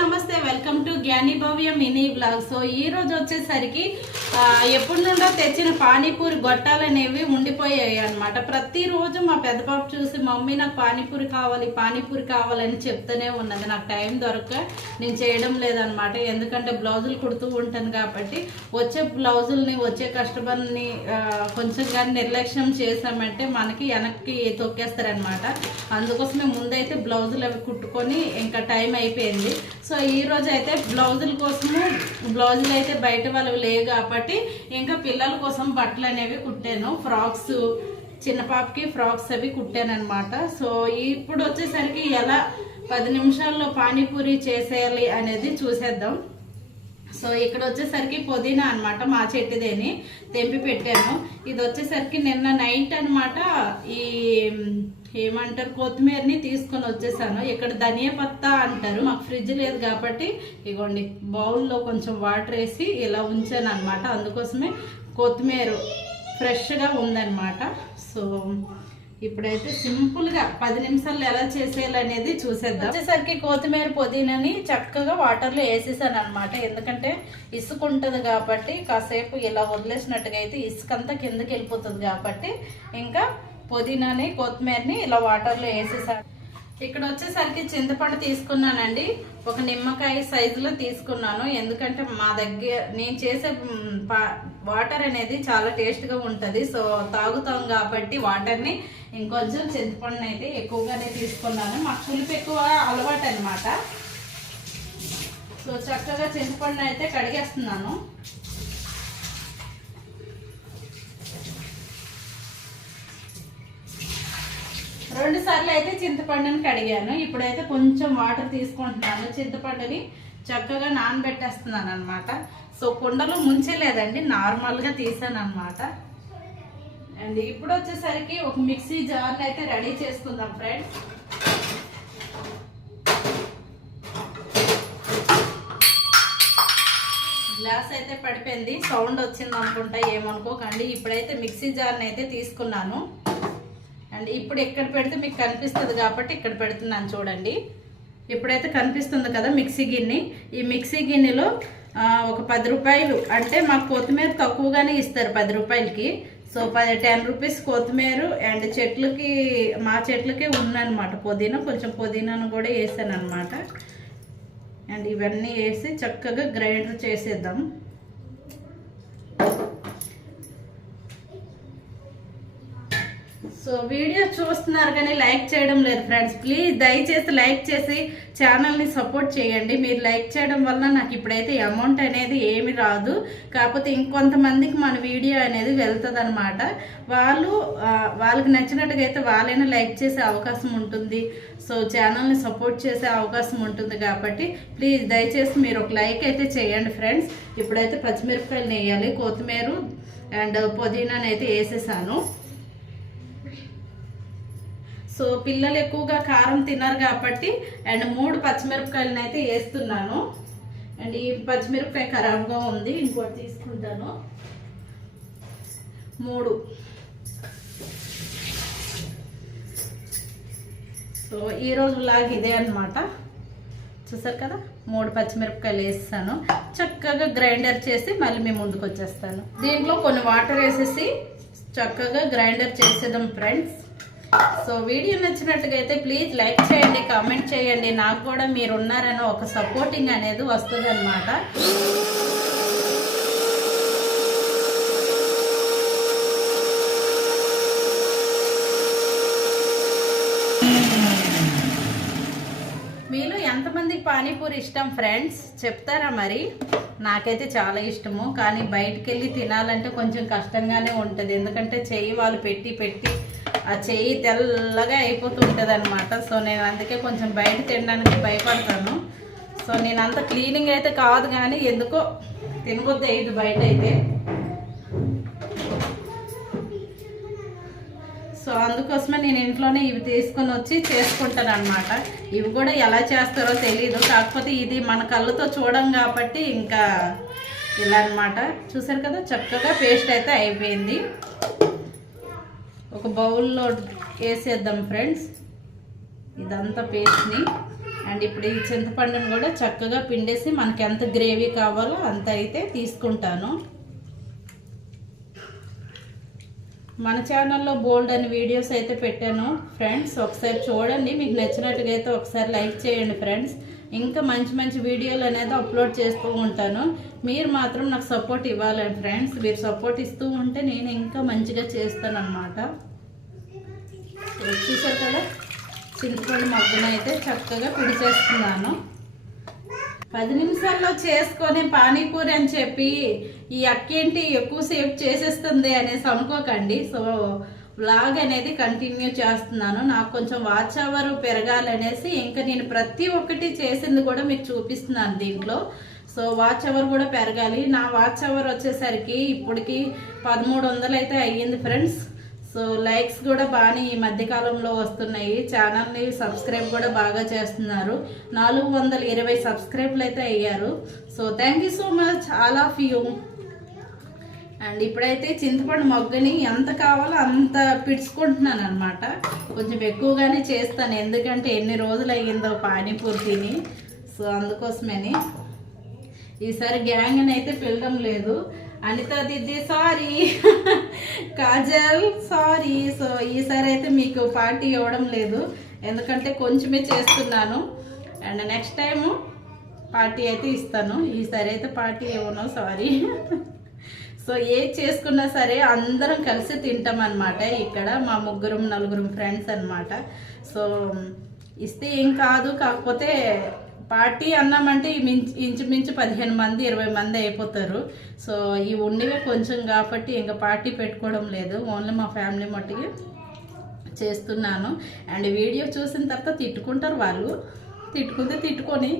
నమస్తే welcome to జ్ఞాని భవ్య mini blog so ఈ రోజు వచ్చేసరికి ఎప్పటి నుండో తెచ్చిన పానీపూరి గొట్టాలనేవి ఉండిపోయాయి అనమాట ప్రతిరోజు మా పెద్ద పాప చూసి మమ్మీ నాకు పానీపూరి కావాలి పానీపూరి కావాలని చెప్తూనే ఉన్నది. నాకు టైం దొరక నేను చేయడం లేదనమాట ఎందుకంటే బ్లౌజులు కుడుతూ ఉంటాను కాబట్టి వచ్చే బ్లౌజుల్ని వచ్చే కస్టమర్ని కొంచెం కానీ నిర్లక్ష్యం చేసామంటే మనకి వెనక్కి తొక్కేస్తారనమాట అందుకోసమే ముందైతే బ్లౌజులు అవి కుట్టుకొని ఇంకా టైం అయిపోయింది. సో ఈ రోజు అయితే బ్లౌజుల కోసము బ్లౌజులు అయితే బయట వాళ్ళు లేవు కాబట్టి ఇంకా పిల్లల కోసం బట్టలు అనేవి కుట్టాను. ఫ్రాక్స్ చిన్న పాపకి ఫ్రాక్స్ అవి కుట్టాను అనమాట సో ఇప్పుడు వచ్చేసరికి ఎలా పది నిమిషాల్లో పానీపూరి చేసేయాలి అనేది చూసేద్దాం. సో ఇక్కడ వచ్చేసరికి పుదీనా అనమాట మా చెట్టుదేని తెంపి పెట్టాను. ఇది వచ్చేసరికి నిన్న నైట్ అన్నమాట ఈ ఏమంటారు కొత్తిమీరని తీసుకొని వచ్చేసాను. ఇక్కడ ధనియా పత్తా అంటారు. మాకు ఫ్రిడ్జ్ లేదు కాబట్టి ఇగోండి బౌల్లో కొంచెం వాటర్ వేసి ఇలా ఉంచాను అనమాట అందుకోసమే కొత్తిమీర ఫ్రెష్గా ఉందన్నమాట. సో ఇప్పుడైతే సింపుల్గా పది నిమిషాల్లో ఎలా చేసేయాలనేది చూసేద్దాం. వచ్చేసరికి కొత్తిమీర పుదీనాని చక్కగా వాటర్లో వేసేసాను అనమాట ఎందుకంటే ఇసుక ఉంటుంది కాబట్టి కాసేపు ఇలా వదిలేసినట్టుగా అయితే ఇసుక అంతా కిందకి వెళ్ళిపోతుంది కాబట్టి ఇంకా పుదీనాని కొత్తిమీరని ఇలా వాటర్లో వేసేసాను ఇక్కడ వచ్చేసరికి చింతపండు తీసుకున్నానండి. ఒక నిమ్మకాయ సైజులో తీసుకున్నాను. ఎందుకంటే మా దగ్గర నేను చేసే పా- వాటర్ అనేది చాలా టేస్ట్గా ఉంటుంది. సో తాగుతాం కాబట్టి వాటర్ని ఇంకొంచెం చింతపండు అయితే ఎక్కువగానే తీసుకున్నాను. మాకు పులుపు ఎక్కువ అలవాటు అనమాట సో చక్కగా చింతపండు అయితే కడిగేస్తున్నాను. రెండు సార్లు అయితే చింతపండుని కడిగాను. ఇప్పుడైతే కొంచెం వాటర్ తీసుకుంటున్నాను. చింతపండుని చక్కగా నానబెట్టేస్తున్నాను అనమాట సో కుండలో ముంచలేదండి. నార్మల్గా తీసాను అనమాట అండ్ ఇప్పుడు వచ్చేసరికి ఒక మిక్సీ జార్ని అయితే రెడీ చేసుకుందాం ఫ్రెండ్స్. గ్లాస్ అయితే పడిపోయింది. సౌండ్ వచ్చింది అనుకుంటా ఏమనుకోకండి. ఇప్పుడైతే మిక్సీ జార్ని అయితే తీసుకున్నాను. అండ్ ఇప్పుడు ఎక్కడ పెడితే మీకు కనిపిస్తుంది కాబట్టి ఇక్కడ పెడుతున్నాను చూడండి. ఇప్పుడైతే కనిపిస్తుంది కదా మిక్సీ గిన్నె. ఈ మిక్సీ గిన్నెలో ఒక పది రూపాయలు. అంటే మాకు కొత్తిమీర తక్కువగానే ఇస్తారు పది రూపాయలకి. సో పది టెన్ రూపీస్ కొత్తిమీర అండ్ చెట్లకి మా చెట్లకి ఉందన్నమాట పుదీనా. కొంచెం పుదీనాను కూడా వేసాను అనమాట అండ్ ఇవన్నీ వేసి చక్కగా గ్రైండర్ చేసేద్దాం. సో వీడియో చూస్తున్నారు కానీ లైక్ చేయడం లేదు ఫ్రెండ్స్. ప్లీజ్ దయచేసి లైక్ చేసి ఛానల్ని సపోర్ట్ చేయండి. మీరు లైక్ చేయడం వల్ల నాకు ఇప్పుడైతే అమౌంట్ అనేది ఏమి రాదు. కాకపోతే ఇంకొంతమందికి మన వీడియో అనేది వెళ్తుంది అనమాట వాళ్ళు వాళ్ళకి నచ్చినట్టుగా అయితే వాళ్ళైనా లైక్ చేసే అవకాశం ఉంటుంది. సో ఛానల్ని సపోర్ట్ చేసే అవకాశం ఉంటుంది కాబట్టి ప్లీజ్ దయచేసి మీరు ఒక లైక్ అయితే చేయండి ఫ్రెండ్స్. ఇప్పుడైతే పచ్చిమిరపకాయలు వేయాలి కొత్తిమీర అండ్ పుదీనానైతే అయితే వేసేసాను. సో పిల్లలు ఎక్కువగా కారం తిన్నారు కాబట్టి అండ్ మూడు పచ్చిమిరపకాయలను అయితే వేస్తున్నాను. అండ్ ఈ పచ్చిమిరపకాయ ఖరాబ్గా ఉంది ఇంకోటి తీసుకుంటాను. మూడు. సో ఈరోజు లాగా ఇదే అనమాట చూసారు కదా? మూడు పచ్చిమిరపకాయలు వేస్తాను. చక్కగా గ్రైండర్ చేసి మళ్ళీ మేము ముందుకు వచ్చేస్తాను. దీంట్లో కొన్ని వాటర్ వేసేసి చక్కగా గ్రైండర్ చేసేద్దాం ఫ్రెండ్స్. సో వీడియో నచ్చినట్టుగా అయితే ప్లీజ్ లైక్ చేయండి కామెంట్ చేయండి. నాకు కూడా మీరు ఉన్నారని ఒక సపోర్టింగ్ అనేది వస్తుంది అనమాట మీలో ఎంతమందికి పానీపూరి ఇష్టం ఫ్రెండ్స్ చెప్తారా మరి? నాకైతే చాలా ఇష్టము. కానీ బయటికి వెళ్ళి తినాలంటే కొంచెం కష్టంగానే ఉంటుంది. ఎందుకంటే చెయ్యి వాళ్ళు పెట్టి పెట్టి ఆ చెయ్యి తెల్లగా అయిపోతుంటుంది అనమాట సో నేను అందుకే కొంచెం బయట తినడానికి భయపడతాను. సో నేను అంత క్లీనింగ్ అయితే కాదు కానీ ఎందుకో తినబుద్ది అయ్యింది బయట అయితే. సో అందుకోసమే నేను ఇంట్లోనే ఇవి తీసుకొని వచ్చి చేసుకుంటాను అనమాట ఇవి కూడా ఎలా చేస్తారో తెలియదు కాకపోతే ఇది మన కళ్ళతో చూడం కాబట్టి ఇంకా ఇలా అన్నమాట చూసారు కదా? చక్కగా పేస్ట్ అయితే అయిపోయింది. ఒక బౌల్లో వేసేద్దాం ఫ్రెండ్స్. ఇదంతా పేస్ట్ని. అండ్ ఇప్పుడు ఈ చింతపండును కూడా చక్కగా పిండేసి మనకి ఎంత గ్రేవీ కావాలో అంత అయితే తీసుకుంటాను. మన ఛానల్లో బోల్డ్ అని వీడియోస్ అయితే పెట్టాను ఫ్రెండ్స్. ఒకసారి చూడండి మీకు నచ్చినట్టుగా అయితే ఒకసారి లైక్ చేయండి ఫ్రెండ్స్. ఇంకా మంచి మంచి వీడియోలు అనేది అప్లోడ్ చేస్తూ ఉంటాను. మీరు మాత్రం నాకు సపోర్ట్ ఇవ్వాలండి ఫ్రెండ్స్. మీరు సపోర్ట్ ఇస్తూ ఉంటే నేను ఇంకా మంచిగా చేస్తాను అన్నమాట అనమాట చూసారు కదా? చింతపండు మగ్గున అయితే చక్కగా పిడిచేస్తున్నాను పది నిమిషాల్లో చేసుకొని పానీపూరి అని చెప్పి ఈ అక్కేంటి ఎక్కువసేపు చేసేస్తుంది అనేసి అనుకోకండి. సో వ్లాగ్ అనేది కంటిన్యూ చేస్తున్నాను. నాకు కొంచెం వాచ్ అవర్ పెరగాలనేసి ఇంకా నేను ప్రతి ఒక్కటి చేసింది కూడా మీకు చూపిస్తున్నాను దీంట్లో. సో వాచ్ అవర్ కూడా పెరగాలి. నా వాచ్ అవర్ వచ్చేసరికి ఇప్పటికి పదమూడు వందలు అయితే అయ్యింది ఫ్రెండ్స్. సో లైక్స్ కూడా బాగానే ఈ మధ్యకాలంలో వస్తున్నాయి. ఛానల్ని సబ్స్క్రైబ్ కూడా బాగా చేస్తున్నారు. నాలుగు వందల ఇరవై సబ్స్క్రైబ్లు అయితే అయ్యారు. So thank you so much all of you and ఇప్పుడైతే చింతపండు మొగ్గని ఎంత కావాలో అంత పిడుచుకుంటున్నాను అనమాట కొంచెం ఎక్కువగానే చేస్తాను. ఎందుకంటే ఎన్ని రోజులు అయ్యిందో పానీపూరి తిని. సో అందుకోసమని. ఈసారి గ్యాంగ్ అని అయితే పిలడం లేదు. అనిత దిద్ది సారీ కాజల్ సారీ సో ఈసారి అయితే మీకు పార్టీ ఇవ్వడం లేదు. ఎందుకంటే కొంచెమే చేస్తున్నాను. అండ్ నెక్స్ట్ టైం పార్టీ అయితే ఇస్తాను. ఈసారి అయితే పార్టీ ఇవ్వను సారీ సో ఏది చేసుకున్నా సరే అందరం కలిసి తింటాం అనమాట ఇక్కడ. మా ముగ్గురం నలుగురం ఫ్రెండ్స్ అన్నమాట. సో ఇస్తే ఏం కాదు. కాకపోతే పార్టీ అన్నామంటే ఈ మించు ఇంచుమించు పదిహేను మంది ఇరవై మంది అయిపోతారు. సో ఈ ఉండివే కొంచెం కాబట్టి ఇంకా పార్టీ పెట్టుకోవడం లేదు. ఓన్లీ మా ఫ్యామిలీ మట్టుకి చేస్తున్నాను. అండ్ వీడియో చూసిన తర్వాత తిట్టుకుంటారు వాళ్ళు. తిట్టుకుంటే తిట్టుకొని.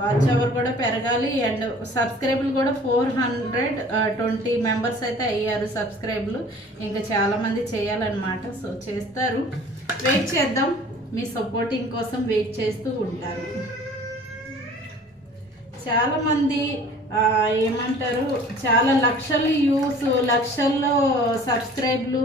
వాచ్ అవర్ కూడా పెరగాలి. అండ్ సబ్స్క్రైబులు కూడా ఫోర్ హండ్రెడ్ ట్వంటీ మెంబర్స్ అయితే అయ్యారు సబ్స్క్రైబ్లు ఇంకా చాలామంది చేయాలన్నమాట. సో చేస్తారు. వెయిట్ చేద్దాం. మీ సపోర్టింగ్ కోసం వెయిట్ చేస్తూ ఉంటారు. చాలామంది ఏమంటారు చాలా లక్షలు యూస్ లక్షల్లో సబ్స్క్రైబ్లు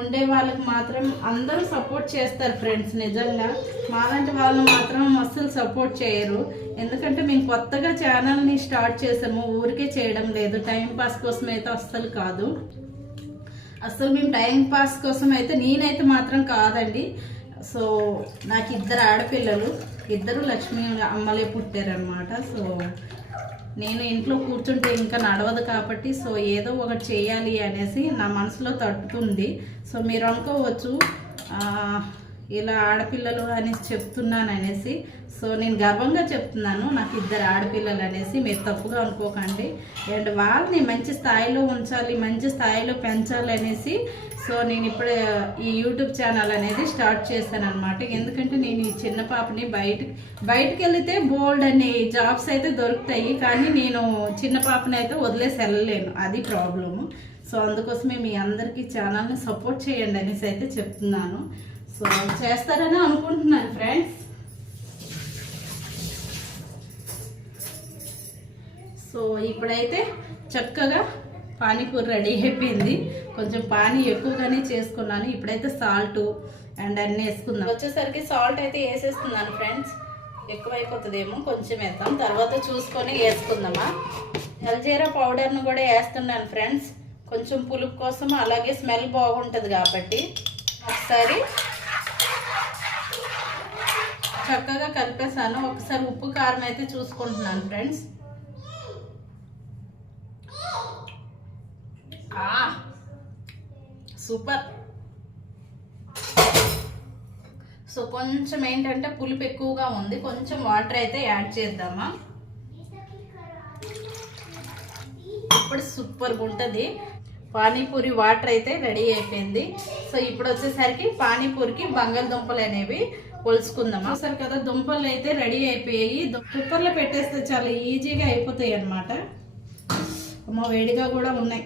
ఉండే వాళ్ళకి మాత్రం అందరూ సపోర్ట్ చేస్తారు ఫ్రెండ్స్ నిజంగా. మాలాంటి వాళ్ళు మాత్రం అస్సలు సపోర్ట్ చేయరు. ఎందుకంటే మేము కొత్తగా ఛానల్ని స్టార్ట్ చేసాము ఊరికే చేయడం లేదు. టైం పాస్ కోసం అయితే అస్సలు కాదు. అసలు మేము టైం పాస్ కోసం అయితే నేనైతే మాత్రం కాదండి. సో నాకు ఇద్దరు ఆడపిల్లలు ఇద్దరు లక్ష్మి అమ్మలే పుట్టారనమాట సో నేను ఇంట్లో కూర్చుంటే ఇంకా నడవదు కాబట్టి సో ఏదో ఒకటి చేయాలి అనేసి నా మనసులో తట్టుతుంది సో మీరు అనుకోవచ్చు ఇలా ఆడపిల్లలు అనేసి చెప్తున్నాను అనేసి సో నేను గర్వంగా చెప్తున్నాను నాకు ఇద్దరు ఆడపిల్లలు అనేసి మీరు తప్పుగా అనుకోకండి. అండ్ వాళ్ళని మంచి స్థాయిలో ఉంచాలి మంచి స్థాయిలో పెంచాలి అనేసి సో నేను ఇప్పుడు ఈ యూట్యూబ్ ఛానల్ అనేది స్టార్ట్ చేశాను అనమాట ఎందుకంటే నేను ఈ చిన్న పాపని బయట బయటకు వెళితే బోల్డ్ అనే జాబ్స్ అయితే దొరుకుతాయి కానీ నేను చిన్న పాపని అయితే వదిలేసి వెళ్ళలేను. అది ప్రాబ్లము. సో అందుకోసమే మీ అందరికీ ఛానల్ని సపోర్ట్ చేయండి అనేసి అయితే చెప్తున్నాను. సో చేస్తారని అనుకుంటున్నాను ఫ్రెండ్స్ సో ఇప్పుడైతే చక్కగా పానీపూరి రెడీ అయిపోయింది. కొంచెం పానీ ఎక్కువగానే చేసుకున్నాను. ఇప్పుడైతే సాల్ట్ అండ్ అన్నీ వేసుకుందాం. వచ్చేసరికి సాల్ట్ అయితే వేసేస్తున్నాను ఫ్రెండ్స్ ఎక్కువైపోతుందేమో కొంచెం వేద్దాం. తర్వాత చూసుకొని వేసుకుందామా? ఎల్జీరా పౌడర్ను కూడా వేస్తున్నాను ఫ్రెండ్స్ కొంచెం పులుపు కోసం అలాగే స్మెల్ బాగుంటుంది కాబట్టి ఒకసారి చక్కగా కలిపేసాను ఒకసారి ఉప్పు కారం అయితే చూసుకుంటున్నాను ఫ్రెండ్స్ సూపర్ సో కొంచెం ఏంటంటే పులుపు ఎక్కువగా ఉంది. కొంచెం వాటర్ అయితే యాడ్ చేద్దామా? ఇప్పుడు సూపర్గా ఉంటుంది. పానీపూరి వాటర్ అయితే రెడీ అయిపోయింది. సో ఇప్పుడు వచ్చేసరికి పానీపూరికి బంగాళదుంపలు అనేవి కొలుసుకుందామా? సరే కదా దుంపలు అయితే రెడీ అయిపోయాయి. కుక్కర్లో పెట్టేస్తే చాలా ఈజీగా అయిపోతాయి అన్నమాట. అమ్మ వేడిగా కూడా ఉన్నాయి.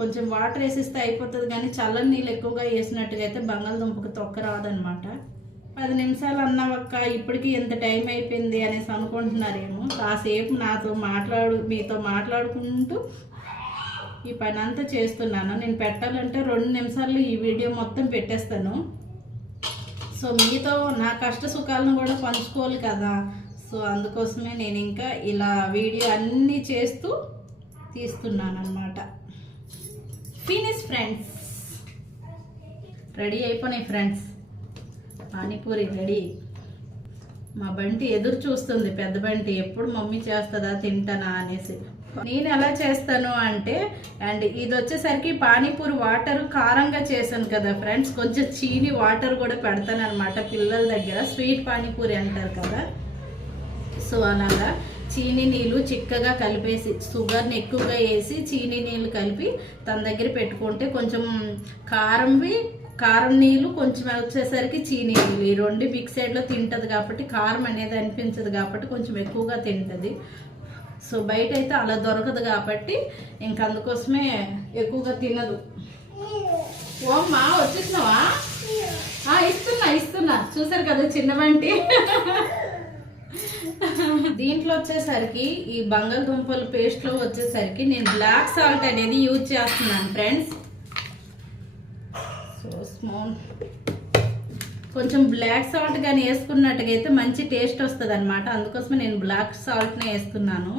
కొంచెం వాటర్ వేసిస్తే అయిపోతుంది కానీ చల్లని నీళ్ళు ఎక్కువగా వేసినట్టుగా అయితే బంగాళదుంపకి తొక్క రాదనమాట పది నిమిషాలు అన్నావక్క ఇప్పటికి ఎంత టైం అయిపోయింది అనేసి అనుకుంటున్నారేమో. కాసేపు నాతో మాట్లాడు మీతో మాట్లాడుకుంటూ ఈ పని అంతా చేస్తున్నాను. నేను పెట్టాలంటే రెండు నిమిషాల్లో ఈ వీడియో మొత్తం పెట్టేస్తాను. సో మీతో నా కష్ట సుఖాలను కూడా పంచుకోవాలి కదా. సో అందుకోసమే నేను ఇంకా ఇలా వీడియో అన్నీ చేస్తూ తీస్తున్నాను అనమాట ఫినిష్ ఫ్రెండ్స్ రెడీ అయిపోయినాయి ఫ్రెండ్స్ పానీపూరి రెడీ మా బంటి ఎదురు చూస్తుంది పెద్ద బంటి. ఎప్పుడు మమ్మీ చేస్తుందా తింటానా అనేసి. నేను ఎలా చేస్తాను అంటే అండ్ ఇది వచ్చేసరికి పానీపూరి వాటర్ కారంగా చేశాను కదా ఫ్రెండ్స్. కొంచెం చీని వాటర్ కూడా పెడతాను అనమాట పిల్లల దగ్గర. స్వీట్ పానీపూరి అంటారు కదా. సో అలాగా చీని నీళ్ళు చిక్కగా కలిపేసి షుగర్ని ఎక్కువగా వేసి చీని నీళ్ళు కలిపి తన దగ్గర పెట్టుకుంటే కొంచెం కారంవి కారం నీళ్ళు కొంచెం వచ్చేసరికి చీని నీళ్ళు. ఈ రెండు బిగ్ సైడ్లో తింటుంది కాబట్టి కారం అనేది అనిపించదు కాబట్టి కొంచెం ఎక్కువగా తింటుంది. సో బయట అయితే అలా దొరకదు కాబట్టి ఇంక అందుకోసమే ఎక్కువగా తినదు. ఓ మా వచ్చేసినావా? ఇస్తున్నా ఇస్తున్నా. చూసారు కదా చిన్న వంటి దీంట్లో వచ్చేసరికి ఈ బంగాళదుంపల పేస్ట్లో వచ్చేసరికి నేను బ్లాక్ సాల్ట్ అనేది యూజ్ చేస్తున్నాను ఫ్రెండ్స్. సో స్మూన్ కొంచెం బ్లాక్ సాల్ట్ కానీ వేసుకున్నట్టుగా అయితే మంచి టేస్ట్ వస్తుంది అనమాట అందుకోసమే నేను బ్లాక్ సాల్ట్నే వేస్తున్నాను.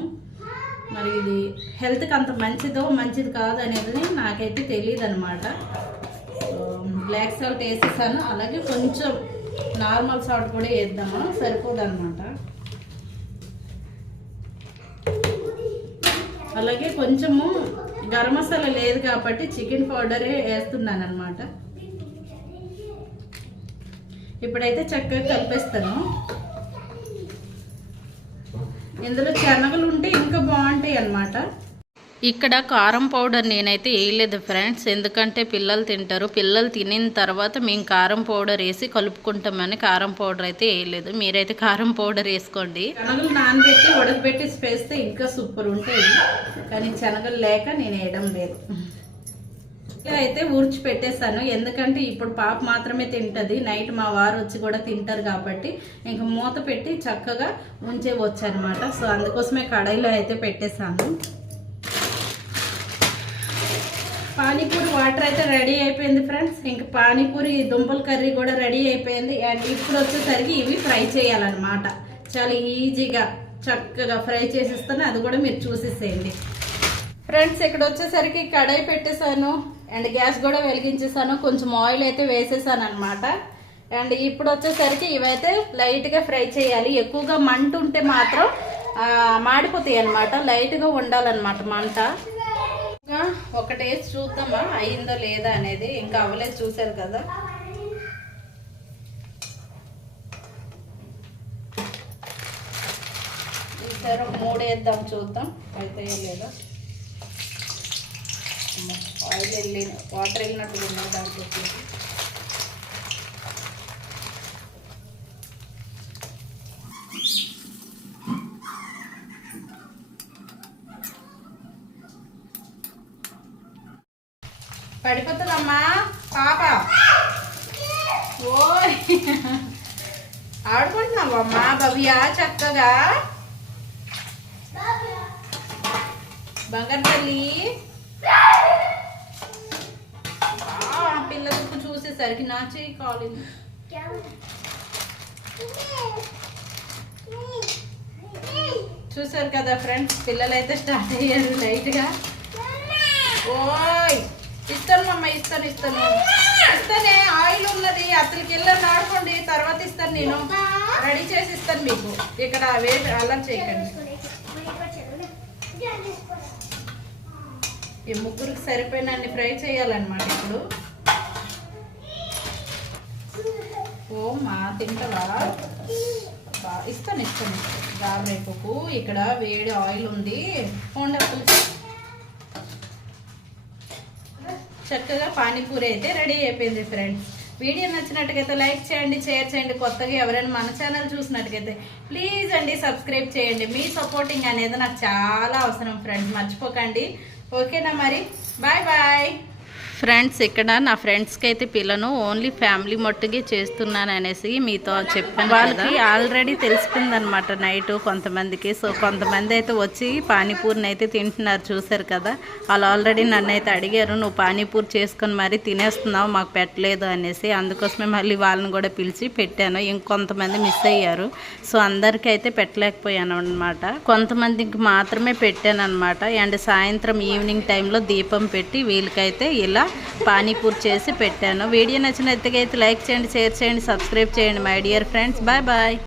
మరి ఇది హెల్త్కి అంత మంచిదో మంచిది కాదు అనేది నాకైతే తెలియదు అనమాట బ్లాక్ సాల్ట్ వేసేసాను. అలాగే కొంచెం నార్మల్ సాల్ట్ కూడా వేద్దాము. సరిపోదు అనమాట అలాగే కొంచెము గరం మసాలా లేదు కాబట్టి చికెన్ పౌడరే వేస్తున్నాను అనమాట ఇప్పుడైతే చక్కగా కలిపేస్తాను. ఇందులో శనగలు ఉంటే ఇంకా బాగుంటాయి అన్నమాట ఇక్కడ కారం పౌడర్ నేనైతే వేయలేదు ఫ్రెండ్స్ ఎందుకంటే పిల్లలు తింటారు. పిల్లలు తినిన తర్వాత మేము కారం పౌడర్ వేసి కలుపుకుంటామని కారం పౌడర్ అయితే వేయలేదు. మీరైతే కారం పౌడర్ వేసుకోండి. శనగలు నానబెట్టి ఉడకబెట్టి వేస్తే ఇంకా సూపర్ ఉంటాయి. కానీ శనగలు లేక నేను వేయడం లేదు. అయితే ఊడ్చి పెట్టేశాను ఎందుకంటే ఇప్పుడు పాప మాత్రమే తింటుంది. నైట్ మా వారు వచ్చి కూడా తింటారు కాబట్టి ఇంకా మూత పెట్టి చక్కగా ఉంచే అనమాట సో అందుకోసమే కడాయిలో అయితే పెట్టేశాను. పానీపూరి వాటర్ అయితే రెడీ అయిపోయింది ఫ్రెండ్స్. ఇంకా పానీపూరి దుంపల కర్రీ కూడా రెడీ అయిపోయింది. అండ్ ఇప్పుడు వచ్చేసరికి ఇవి ఫ్రై చేయాలన్నమాట. చాలా ఈజీగా చక్కగా ఫ్రై చేసేస్తాను అది కూడా మీరు చూసేసేయండి. ఫ్రెండ్స్ ఇక్కడ వచ్చేసరికి కడాయి పెట్టేశాను. అండ్ గ్యాస్ కూడా వెలిగించేసాను. కొంచెం ఆయిల్ అయితే వేసేసాను అనమాట అండ్ ఇప్పుడు వచ్చేసరికి ఇవైతే లైట్గా ఫ్రై చేయాలి. ఎక్కువగా మంట ఉంటే మాత్రం మాడిపోతాయి అనమాట లైట్గా ఉండాలన్నమాట మంట. ఇంకా ఒక టేస్ట్ చూద్దామా? అయిందో లేదా అనేది ఇంకా అవ్వలేదు చూసారు కదా? ఈసారి మూడు వేద్దాం చూద్దాం. అయితే లేదా? ఆయిల్ వెళ్ళి వాటర్ వెళ్ళినట్టుగా ఉన్నాయి దాంట్లోకి పడిపోతుందమ్మా. పాప. ఓయ్. ఆడుకుంటున్నావమ్మా భవ్య చక్కగా. బంగారు తల్లి. చూసేసరికి నా చేయి కాలింది. చూసారు కదా ఫ్రెండ్స్ పిల్లలైతే స్టార్ట్ అయ్యారు లైట్గా. ఓయ్! ఇస్తాను మమ్మ ఇస్తాను ఇస్తాను. ఇస్తానే ఆయిల్ ఉన్నది అతనికి వెళ్ళండి ఆడుకోండి తర్వాత ఇస్తాను నేను. రెడీ చేసి ఇస్తాను మీకు. ఇక్కడ అవే అలా చేయకండి. ఈ ముగ్గురికి సరిపోయినన్ని ఫ్రై చేయాలన్నమాట ఇప్పుడు. ఓ మా తింటవా ఇస్తాను ఇస్తాను. గాబరేపుకు ఇక్కడ వేడి ఆయిల్ ఉంది. పోండి చక్కగా పానీపూరి అయితే రెడీ అయిపోయింది ఫ్రెండ్స్ వీడియో నచ్చినట్టుగైతే లైక్ చేయండి షేర్ చేయండి. కొత్తగా ఎవరైనా మన ఛానల్ చూసినట్టుగైతే ప్లీజ్ అండి సబ్స్క్రైబ్ చేయండి. మీ సపోర్టింగ్ అనేది నాకు చాలా అవసరం ఫ్రెండ్స్ మర్చిపోకండి. ఓకేనా మరి? బాయ్ బాయ్ ఫ్రెండ్స్ ఇక్కడ నా ఫ్రెండ్స్కి అయితే పిల్లను ఓన్లీ ఫ్యామిలీ మట్టుకే చేస్తున్నాను అనేసి మీతో చెప్పాను వాళ్ళకి ఆల్రెడీ తెలిసిపోయిందనమాట నైట్ కొంతమందికి. సో కొంతమంది అయితే వచ్చి పానీపూరిని అయితే తింటున్నారు చూశారు కదా. వాళ్ళు ఆల్రెడీ నన్ను అయితే అడిగారు నువ్వు పానీపూరి చేసుకొని మరీ తినేస్తున్నావు మాకు పెట్టలేదు అనేసి. అందుకోసమే మళ్ళీ వాళ్ళని కూడా పిలిచి పెట్టాను. ఇంకొంతమంది మిస్ అయ్యారు. సో అందరికీ అయితే పెట్టలేకపోయాను అనమాట కొంతమందికి మాత్రమే పెట్టాను అనమాట అండ్ సాయంత్రం ఈవినింగ్ టైంలో దీపం పెట్టి వీళ్ళకైతే ఇలా పానీపూరి చేసి పెట్టాను. వీడియో నచ్చినట్టుగా అయితే లైక్ చేయండి షేర్ చేయండి సబ్స్క్రైబ్ చేయండి my dear friends. Bye bye.